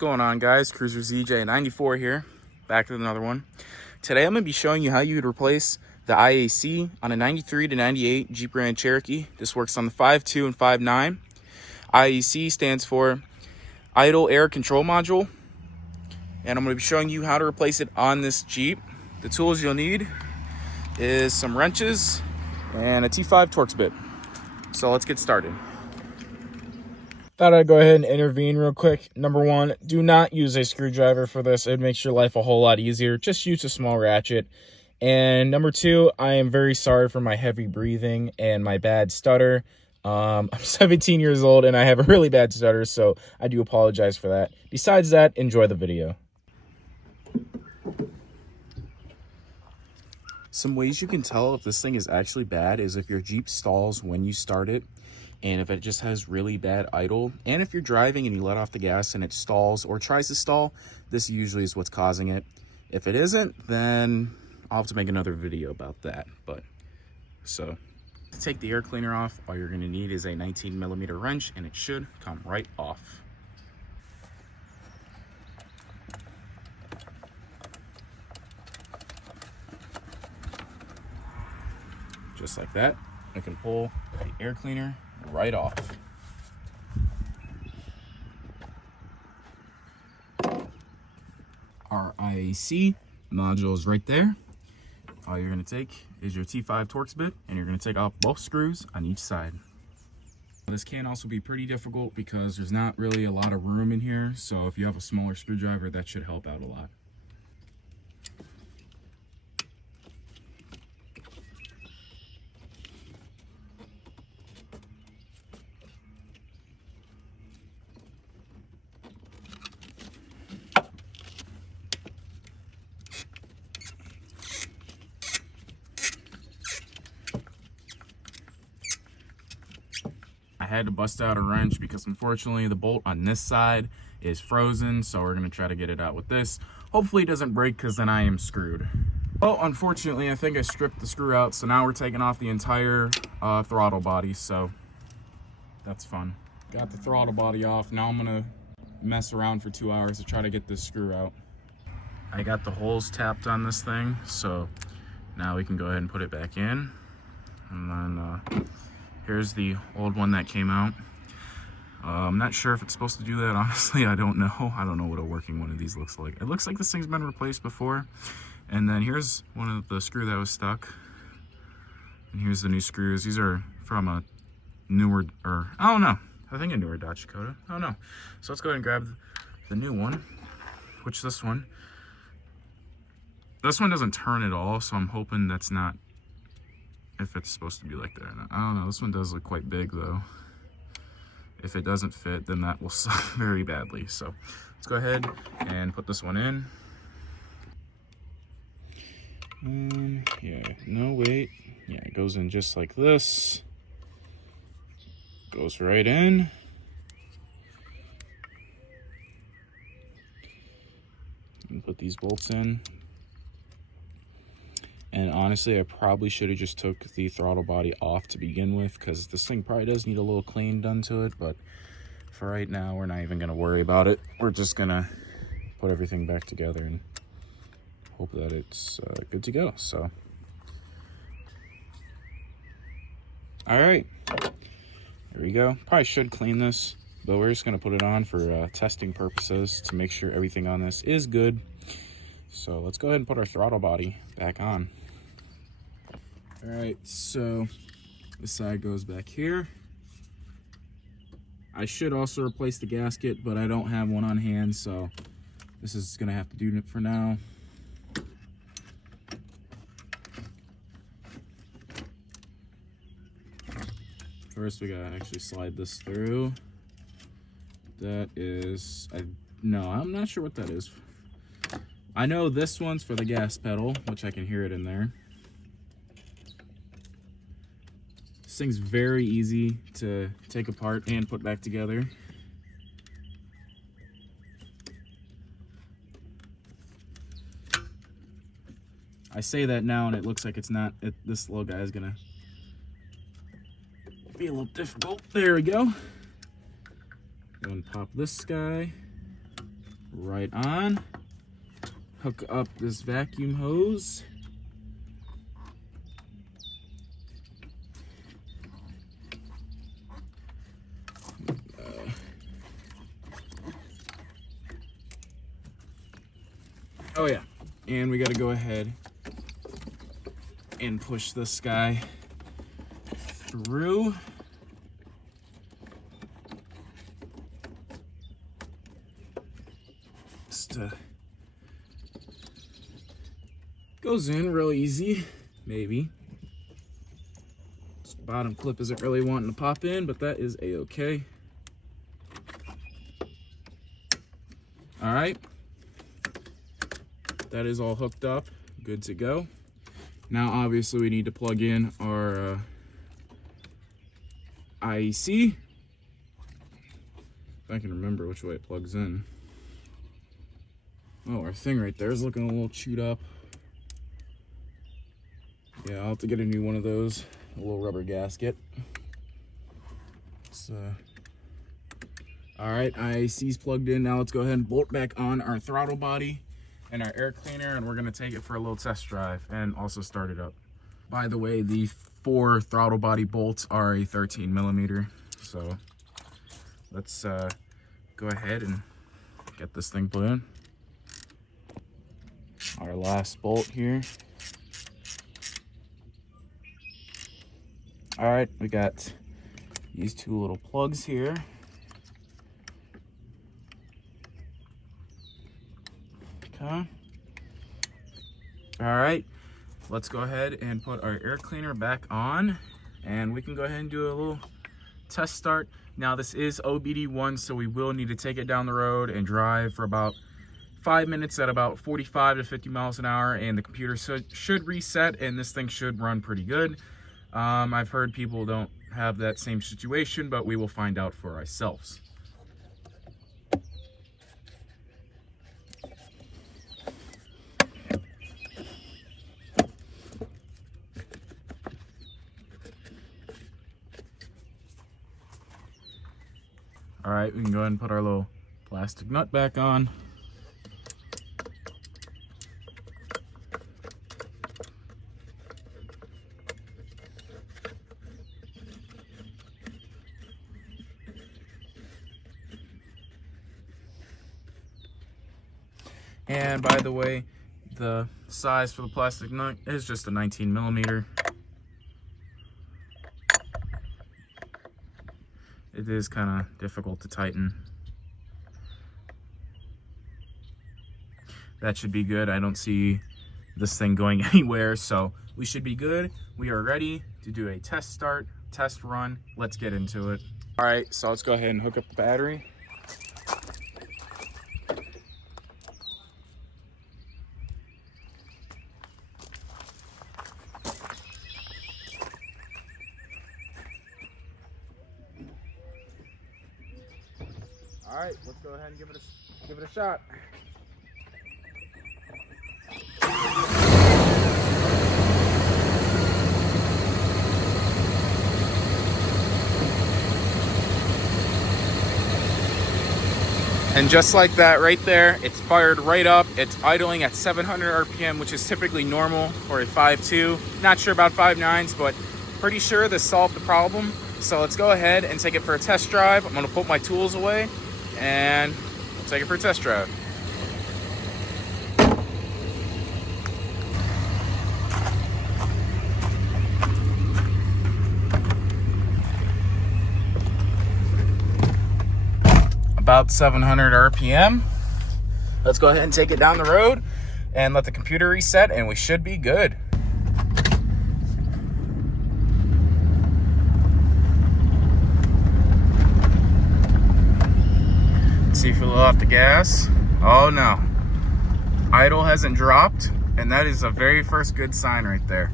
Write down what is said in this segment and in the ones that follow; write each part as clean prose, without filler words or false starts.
going on, guys? Cruiser ZJ94 here, back with another one. Today I'm going to be showing you how you would replace the IAC on a 93 to 98 Jeep Grand Cherokee. This works on the 5.2 and 5.9. IAC stands for Idle Air Control Module, and I'm going to be showing you how to replace it on this Jeep. The tools you'll need is some wrenches and a T5 Torx bit. So let's get started. Thought I'd go ahead and intervene real quick. Number one, do not use a screwdriver for this. It makes your life a whole lot easier. Just use a small ratchet. And number two, I am very sorry for my heavy breathing and my bad stutter. I'm 17 years old and I have a really bad stutter, so I do apologize for that. Besides that, enjoy the video. Some ways you can tell if this thing is actually bad is if your Jeep stalls when you start it, and if it just has really bad idle, and if you're driving and you let off the gas and it stalls or tries to stall, this usually is what's causing it. If it isn't, then I'll have to make another video about that. So to take the air cleaner off, all you're going to need is a 19mm wrench, and it should come right off. Just like that, I can pull the air cleaner right off. Our IAC module is right there. All you're going to take is your T5 Torx bit, and you're going to take off both screws on each side. This can also be pretty difficult because there's not really a lot of room in here, so if you have a smaller screwdriver, that should help out a lot. I had to bust out a wrench because unfortunately the bolt on this side is frozen, so we're going to try to get it out with this. Hopefully it doesn't break, because then I am screwed. Well, unfortunately I think I stripped the screw out, so now we're taking off the entire throttle body, so that's fun. Got the throttle body off. Now I'm going to mess around for 2 hours to try to get this screw out. I got the holes tapped on this thing, so now we can go ahead and put it back in. And then here's the old one that came out. I'm not sure if it's supposed to do that, honestly. I don't know. I don't know what a working one of these looks like. It looks like this thing's been replaced before. And then here's one of the screw that was stuck. And here's the new screws. These are from a newer, or I don't know. I think a newer Dodge Dakota. I don't know. So let's go ahead and grab the new one, which this one doesn't turn at all, so I'm hoping that's not, if it's supposed to be like that or not. I don't know. This one does look quite big though. If it doesn't fit, then that will suck very badly. So let's go ahead and put this one in. Yeah, no, wait. Yeah, it goes in just like this. Goes right in. And put these bolts in. And honestly, I probably should have just took the throttle body off to begin with, because this thing probably does need a little clean done to it. But for right now, we're not even going to worry about it. We're just going to put everything back together and hope that it's good to go. So, all right, there we go. Probably should clean this, but we're just going to put it on for testing purposes to make sure everything on this is good. So let's go ahead and put our throttle body back on. All right, so this side goes back here. I should also replace the gasket, but I don't have one on hand, so this is gonna have to do it for now. First, we gotta actually slide this through. That is, no, I'm not sure what that is. I know this one's for the gas pedal, which I can hear it in there. This thing's very easy to take apart and put back together. I say that now and it looks like it's not. This little guy is gonna be a little difficult. There we go. Go and pop this guy. right on. Hook up this vacuum hose. Oh yeah, and we gotta go ahead and push this guy through. Just goes in real easy, maybe. This bottom clip isn't really wanting to pop in, but that is a-okay. All right. That is all hooked up, good to go. Now, obviously, we need to plug in our IEC. If I can remember which way it plugs in. Oh, our thing right there is looking a little chewed up. Yeah, I'll have to get a new one of those, a little rubber gasket. All right, IEC's plugged in. Now let's go ahead and bolt back on our throttle body and our air cleaner, and we're gonna take it for a little test drive and also start it up. By the way, the 4 throttle body bolts are a 13 millimeter. So let's go ahead and get this thing put in. Our last bolt here. All right, we got these 2 little plugs here. Okay. All right, let's go ahead and put our air cleaner back on, and we can go ahead and do a little test start. Now this is OBD1, so we will need to take it down the road and drive for about 5 minutes at about 45 to 50 miles an hour, and the computer should reset, and this thing should run pretty good. I've heard people don't have that same situation, but we will find out for ourselves. All right, we can go ahead and put our little plastic nut back on. And by the way, the size for the plastic nut is just a 19 millimeter. It is kind of difficult to tighten. That should be good. I don't see this thing going anywhere, so we should be good. We are ready to do a test start, test run. Let's get into it. All right, so let's go ahead and hook up the battery. All right, let's go ahead and give it a shot. And just like that right there, it's fired right up. It's idling at 700 RPM, which is typically normal for a 5.2. Not sure about 5.9s, but pretty sure this solved the problem. So let's go ahead and take it for a test drive. I'm gonna put my tools away and we'll take it for a test drive. About 700 RPM. Let's go ahead and take it down the road and let the computer reset, and we should be good. Let's see if we'll off the gas. Oh no. Idle hasn't dropped, and that is a very first good sign right there.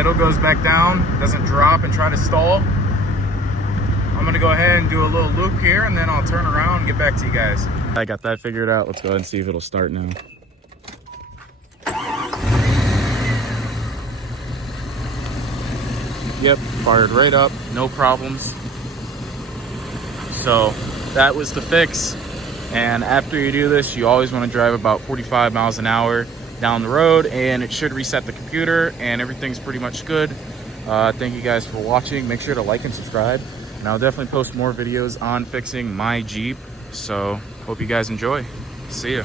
idle goes back down, doesn't drop and try to stall. I'm gonna go ahead and do a little loop here, and then I'll turn around and get back to you guys. I got that figured out. Let's go ahead and see if it'll start now. Yep, fired right up, no problems. So that was the fix. And after you do this, you always want to drive about 45 miles an hour down the road, and it should reset the computer, and everything's pretty much good. Thank you guys for watching. Make sure to like and subscribe, and I'll definitely post more videos on fixing my Jeep. So hope you guys enjoy. See ya.